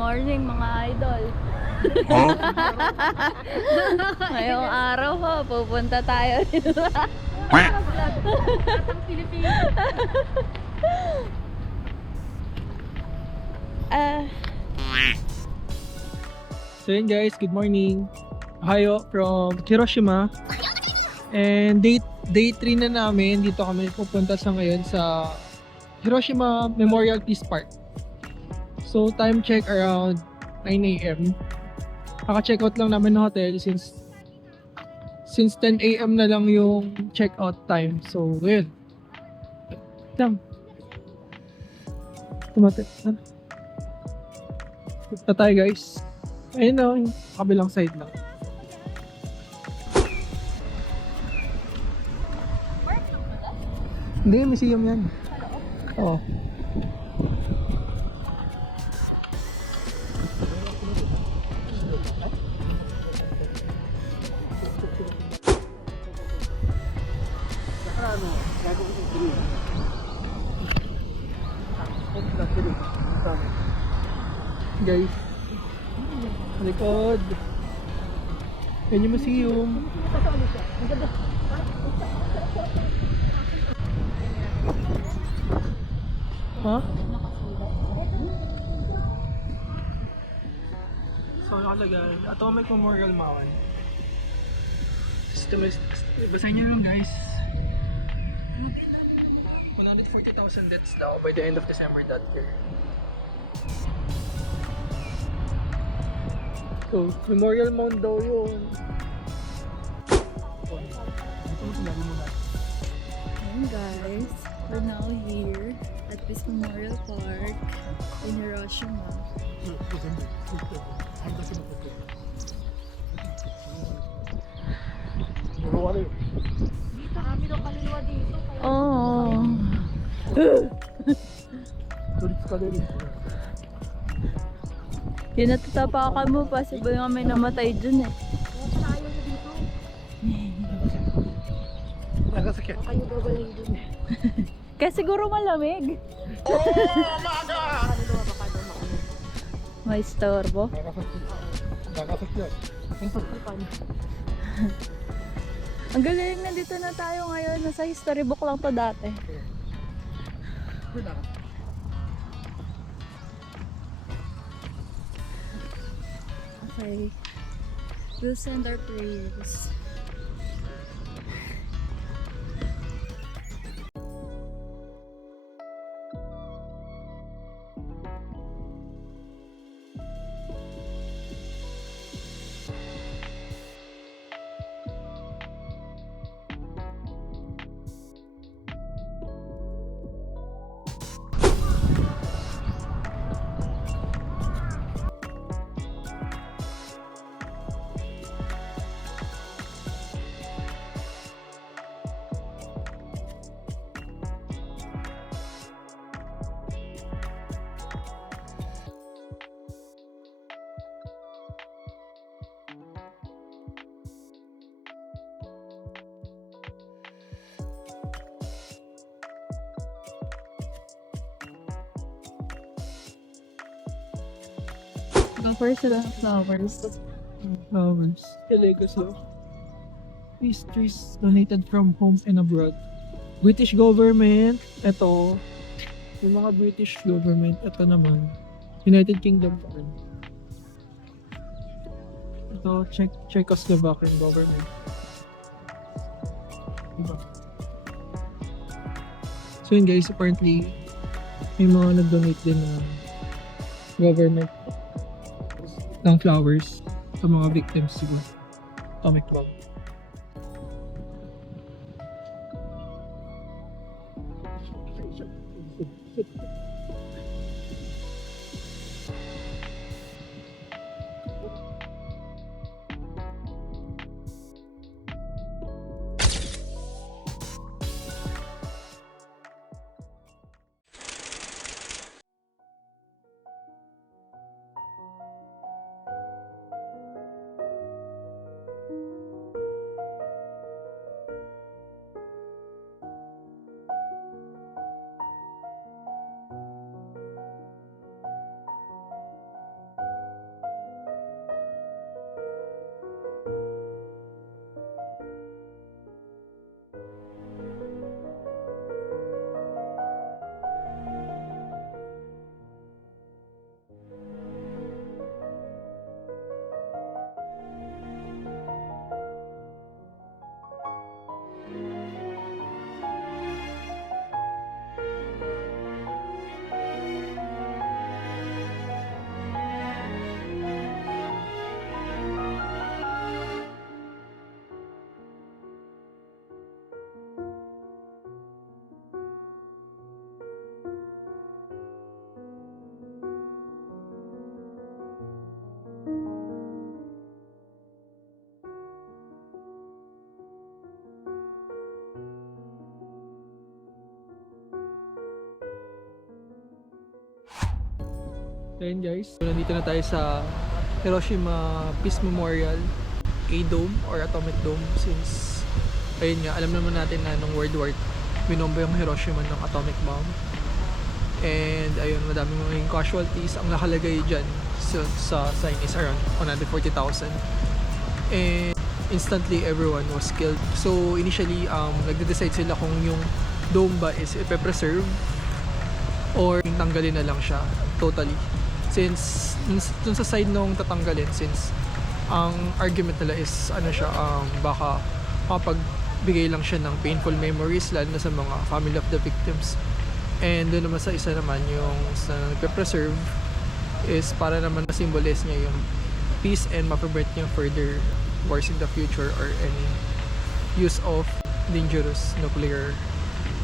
morning mga idol. Ngayong araw ho, pupunta tayo dito. So yun guys, good morning. Ohio from Hiroshima. And day 3 na namin. Dito kami pupunta sa ngayon sa Hiroshima Memorial Peace Park. So time check around 9 a.m. Kaka-check out lang namin ng hotel since 10 a.m. na lang yung check out time. So yun. Lang. Punta tayo guys. Ayun na, yung kabilang side lang. Hindi, museum yan. Oo. Guys, likod. Yan yung museum. Ha? So nakalagay, Atomic Memorial Mawan. Basahin nyo lang guys. 140,000 deaths daw by the end of December that year. So, Memorial Mound daw yun. Ayan guys, we're now here at Peace Memorial Park in Hiroshima. Kami daw kaluluwa dito. Oo. Tulis ka din. Kinatatapakan mo, possible nga may namatay dun eh. Tayo na dito. Nakasakit. Kayo gagawin dun. Kaya siguro malamig. Oh my God! Kaluluwa baka daw maano. May storbo. Nakasakit. Ang galing, nandito na tayo ngayon. Nasa history book lang to dati. Okay. We'll send our prayers. Go first sila ng flowers. Flowers. Legacy. Peace trees donated from home and abroad. British government. Ito. Yung mga British government. Ito naman. United Kingdom pa rin. Ito, Czechoslovakian government. Diba? So yun guys, apparently may mga nag-donate din na government ng flowers sa mga victims siguro. Atomic bomb. Ayun guys, so, nandito na tayo sa Hiroshima Peace Memorial A-Dome or Atomic Dome since ayun nga, alam naman natin na nung World War binomba yung Hiroshima ng atomic bomb. And ayun, madami mga casualties. Ang nakalagay dyan sa sign is around 140,000. And instantly everyone was killed. So initially, nagde-decide sila kung yung dome ba is ipe-preserve or tanggalin na lang siya totally. Since dun sa side nung tatanggalin, since ang argument nila is ano siya, baka mapagbigay lang siya ng painful memories lalo na sa mga family of the victims. And doon naman sa isa naman yung sa nagpe-preserve is para naman na-symbolize niya yung peace and ma-prevent niya further wars in the future or any use of dangerous nuclear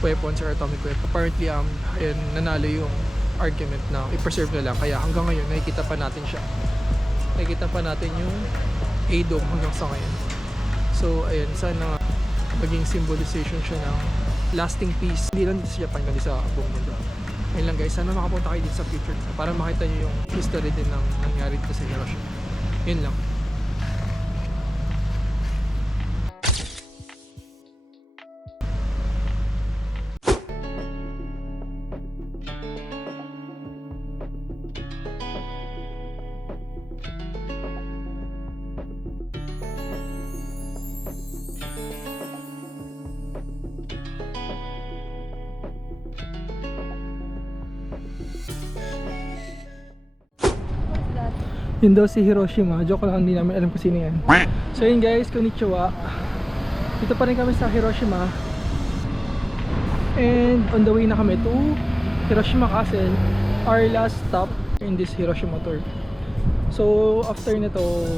weapons or atomic weapons. Apparently, ayun, nanalo yung argument na i-preserve na lang. Kaya hanggang ngayon, nakikita pa natin siya. Nakikita pa natin yung A-Dome hanggang sa ngayon. So, ayun, sana maging symbolization siya ng lasting peace. Hindi lang dito sa Japan, kundi sa buong mundo. Ayun lang guys, sana makapunta kayo dito sa future para makita nyo yung history din ng nangyari dito sa Hiroshima. Yun lang. Yun daw si Hiroshima. Joke lang, hindi namin alam kung sino yan. So yun guys, konnichiwa. Dito pa rin kami sa Hiroshima. And on the way na kami to Hiroshima Castle, our last stop in this Hiroshima tour. So after nito,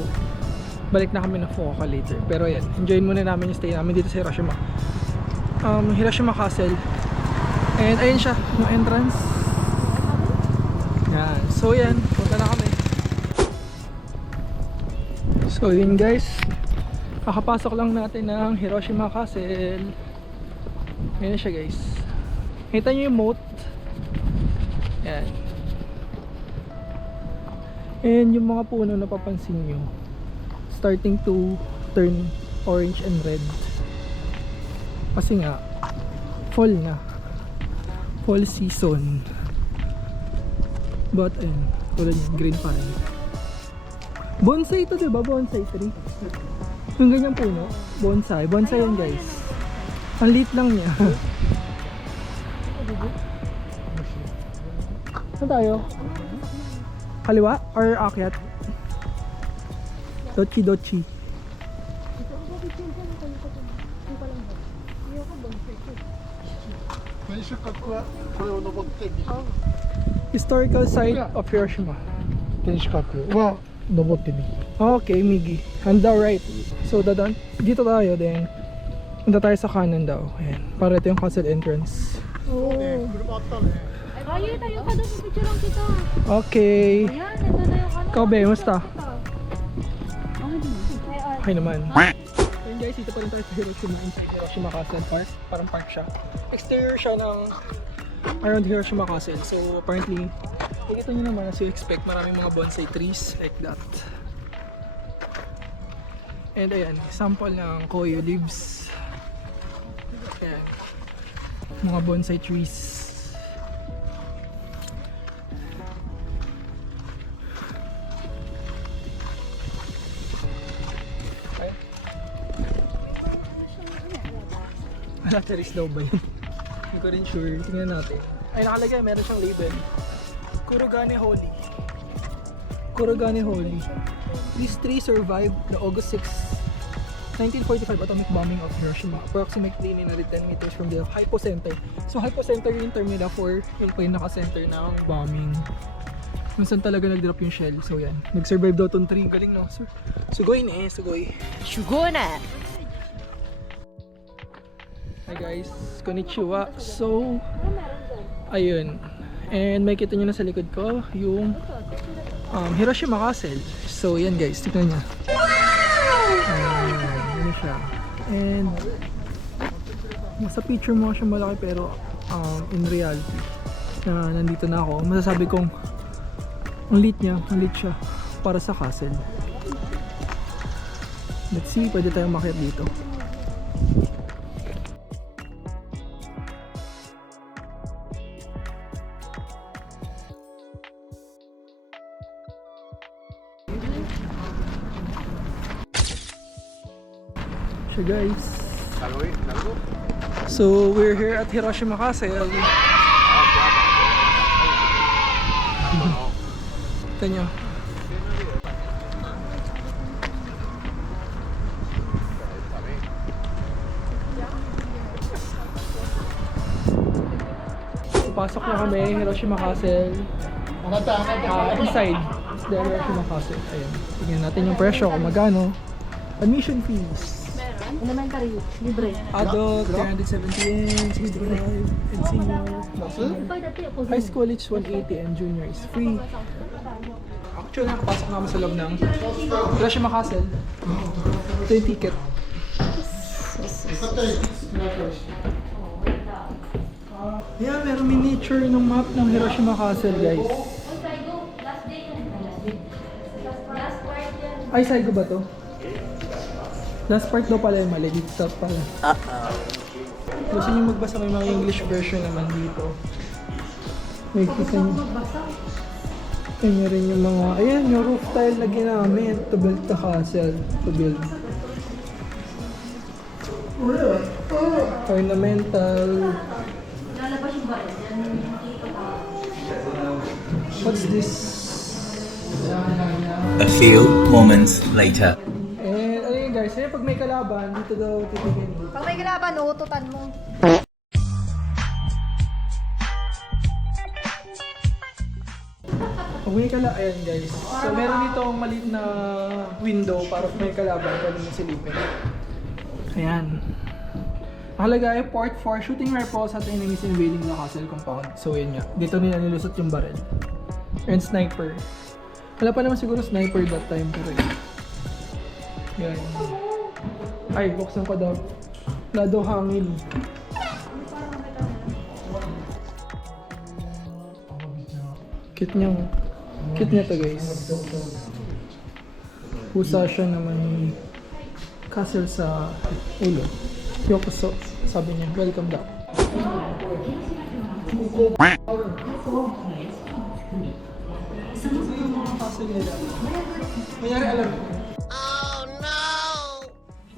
balik na kami na Fukuoka later. Pero yan, enjoyin muna namin yung stay namin dito sa Hiroshima. Hiroshima Castle. And ayun siya, yung entrance. Yan. So yan, punta na kami. So yun guys, kakapasok lang natin ng Hiroshima Castle. Ayan siya guys. Kita nyo yung moat. Ayan. And yung mga puno na papansin nyo, starting to turn orange and red. Kasi nga, fall na. Fall season. But ayun, tulad yung green pa rin. Bonsai ito, diba? Bonsai tree. Yung ganyang puno, bonsai. Bonsai yan guys. Ang liit lang niya. Saan tayo? Kaliwa? Or akyat? Dochi dochi. Historical site of Hiroshima. 天守閣は登ってみる。 Okay, Migi. And the right. So, dito tayo din. Punta tayo sa kanan daw. Ayan. Para ito yung castle entrance. Ay, tayo ka doon, picture lang kita. Okay. Ayan, ito na yung ano. Ikaw, Be, musta? Ay, Okay naman. Ayan guys, dito pa rin tayo sa Hiroshima Castle Park. Parang park siya. Exterior siya ng around Hiroshima Castle. So, apparently, nakikita nyo naman, as you expect, maraming mga bonsai trees like that. And ayan, sample ng koyo leaves. Ayan. Mga bonsai trees. Okay. Wala terrace daw ba yun? Hindi ko rin sure. Tingnan natin. Ay, nakalagay, meron siyang label. Kurogane Holy. Kurogane Holy. These three survived the August 6, 1945 atomic bombing of Hiroshima, approximately 910 meters from the hypocenter. So hypocenter yung term nila for yung pinaka-center ng bombing. Kung saan talaga nag-drop yung shell. So yan. Nag-survive daw tong 3. Galing no? Sugoi ne. Sugoi. Sugoi na! Hi guys. Konnichiwa. So, ayun. And may kita nyo na sa likod ko yung Hiroshima Castle. So yan guys, tignan nyo. Yan siya. And sa picture mo siya malaki pero in reality na nandito na ako, masasabi kong Ang lit niya, ang lit siya para sa castle. Let's see, pwede tayong makiat dito. So guys, so we're here at Hiroshima Castle. Ito nyo. Pasok na kami, Hiroshima Castle. Inside the Hiroshima Castle. Ayan. Tingnan natin yung presyo kung magkano. Admission fees. Elementary, libre. Adult, 370 yen, 65, and senior. High school is 180 and junior is free. Actually, nakapasok na kami sa loob ng Hiroshima Castle. Ito yung ticket. Yeah, meron miniature ng map ng Hiroshima Castle, guys. Ay, Saigo ba to? Last part daw pala yung mali. Dito pala. Gusto nyo magbasa, may mga English version naman dito. May kita nyo. Kanya rin yung mga, ayan, yung roof tile na ginamit to build the castle. To build. Ornamental. What's this? A few moments later. And ano yun guys, pag may kalaban, dito daw titigin. Pag may kalaban, uututan mo. Pag may kalaban, ayan guys. So meron ditong maliit na window para kung may kalaban, pwede mo silipin. Ayan. Nakalagay port for shooting rifles at enemies invading the castle compound. So yun nga, dito nila nilusot yung barrel. And sniper. Wala pa naman siguro sniper that time pero yun. Yan. Ay, buksan ko daw. Wala daw hangin. Cute niya to guys. Pusa siya naman castle sa ulo. Yokoso, sabi niya, welcome back. Mayari alam. Oh no!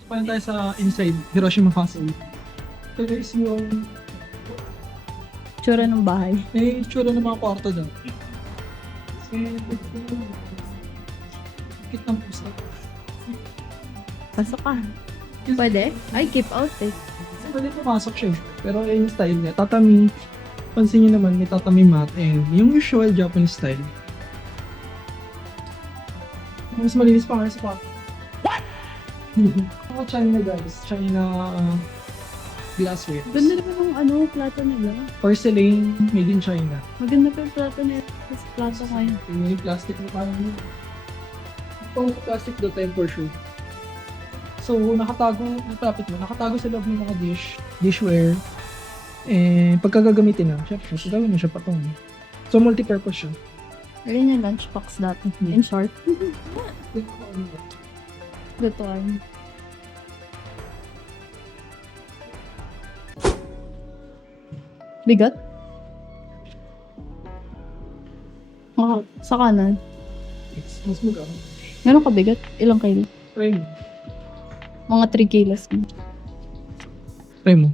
Paano tayo sa inside Hiroshima Castle? Ito guys yung Tsura ng bahay. may itsura ng mga kwarto doon. Kit ng pusa. Pasok ka. Pwede? Ay, keep out eh. Pwede pumasok siya eh. Pero yung style niya, tatami. Pansin niyo naman, may tatami mat and yung usual Japanese style. Mas malinis pa nga sa pa. What? Mga China guys. China glassware. Ganda naman ng plato nila. Porcelain made in China. Maganda pa yung plato nila. Tapos plato kayo. Yung plastic na parang yun. Itong plastic do time for sure. So, nakatago sa loob ng mga dishware. Eh, pagkagagamitin na, syempre, gagawin na siya patong. So, multi-purpose siya. Ayun yung lunchbox dati. In short. Lutuan. Bigat? Sa kanan. Mas magano. Gano'n kabigat? Ilang kilo? Try mo. Mga 3 kilos. Try mo.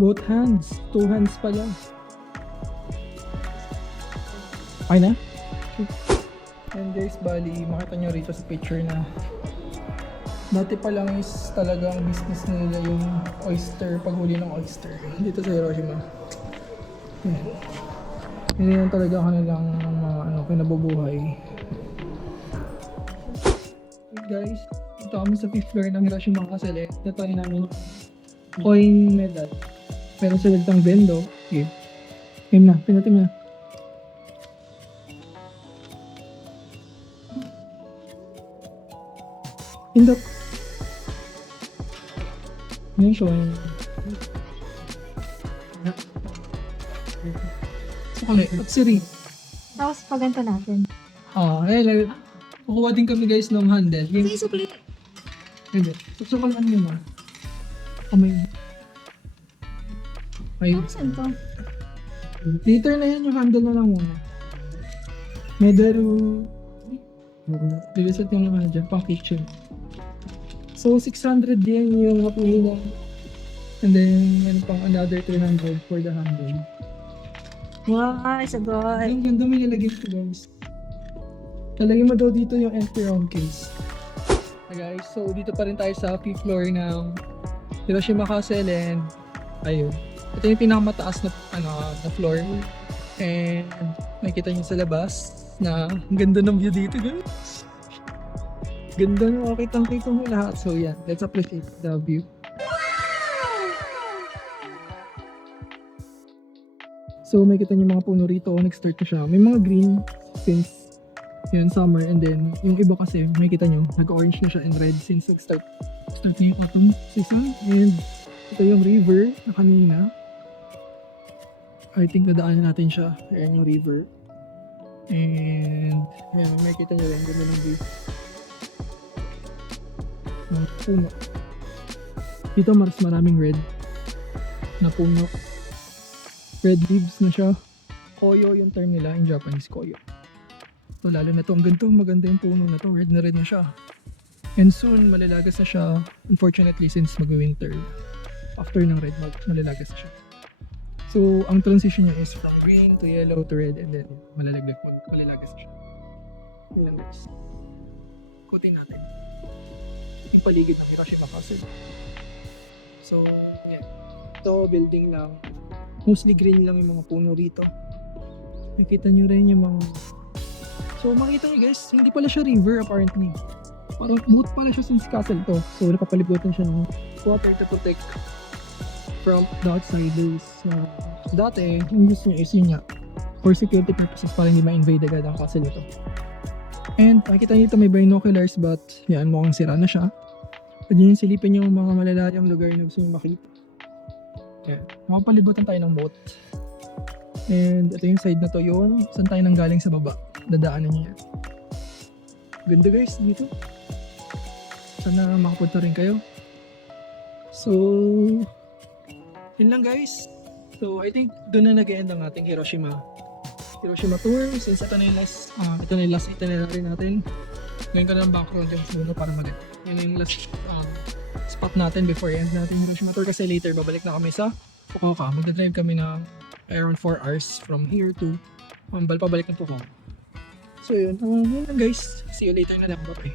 Both hands. 2 hands pala. Okay na? Okay. And guys, bali, makita nyo rito sa picture na dati pa lang is talagang business nila yung oyster, paghuli ng oyster dito sa Hiroshima. Yan. Yun yung talaga kanilang kinabubuhay. Guys, ito kami sa 5th floor ng Hiroshima Castle. Ito ay namin coin medal. Meron sa litang bendo. Okay. Game na, pinatim na. Indot. Yan siya. sukali. At siri. Tapos paganta natin. Kukuha din kami guys ng handle. Yung, Sige, supli. hindi. Susukalan nyo na. Kamay. Ay, Saan to? later na yan yung handle na lang muna. Medaro. Lilisat yung mga dyan, pang kitchen. So, 600 din yung mapuli. And then, meron pang another 300 for the handle. Wow, sagot. Ang ganda may nilagay ko guys. Talagay mo daw dito yung empty round case. Hi guys, so dito pa rin tayo sa 5th floor ng Hiroshima Castle and ayun. Ito yung pinakamataas na floor. And makikita nyo sa labas na ang ganda ng view dito guys. Ganda nyo, kitang-kita mo lahat. So yan, let's appreciate the view. So makikita nyo yung mga puno rito, nag-start na siya. May mga green since yun, summer, and then yung iba kasi makikita nyo, nag-orange na siya and red since nag-start na yung autumn season. And ito yung river na kanina. I think nadaanan natin siya. Ayan yung river. And ayan, makikita nyo rin, ganda ng view. Ng puno. Dito mas maraming red na puno. Red leaves na siya. Koyo yung term nila in Japanese, koyo. So lalo na to, ang ganito, maganda yung puno na to, red na siya. And soon, malalagas na siya, unfortunately since mag-winter. After ng red, malalagas na siya. So, ang transition niya is from green to yellow to red, and then malalagas na siya. Yun lang guys. Kutin natin yung paligid ng Hiroshima Castle. So, yeah. Ito, building lang. Mostly green lang yung mga puno rito. Nakita nyo rin yung mga... So makita nyo guys, hindi pala siya river apparently. Parang boat pala siya since castle to. So nakapalibutan siya ng water to protect from the outsiders. Dati, yung gusto nyo is yun nga, for security purposes para hindi ma-invade agad ang castle ito. And makita nyo ito may binoculars but yan, mukhang sira na siya. Pwede nyo silipin yung mga malalayang lugar na gusto nyo makita. Yan, makapalibutan tayo ng boat. And ito yung side na to, yun saan tayo nang galing sa baba. Dadaanan niya yan. Ganda guys dito. Sana makapunta rin kayo. So, yun lang guys. So, I think doon na nag-end ang ating Hiroshima tour. Since ito na yung last itinerary natin. Ngayon ko na ng background yung muna para mag-end. Yun yung last spot natin before end natin Hiroshima tour. Kasi later babalik na kami sa Fukuoka. Magdadrive kami ng around 4 hours from here to pabalik ng Fukuoka. So yun lang guys. See you later na lang. Bye-bye.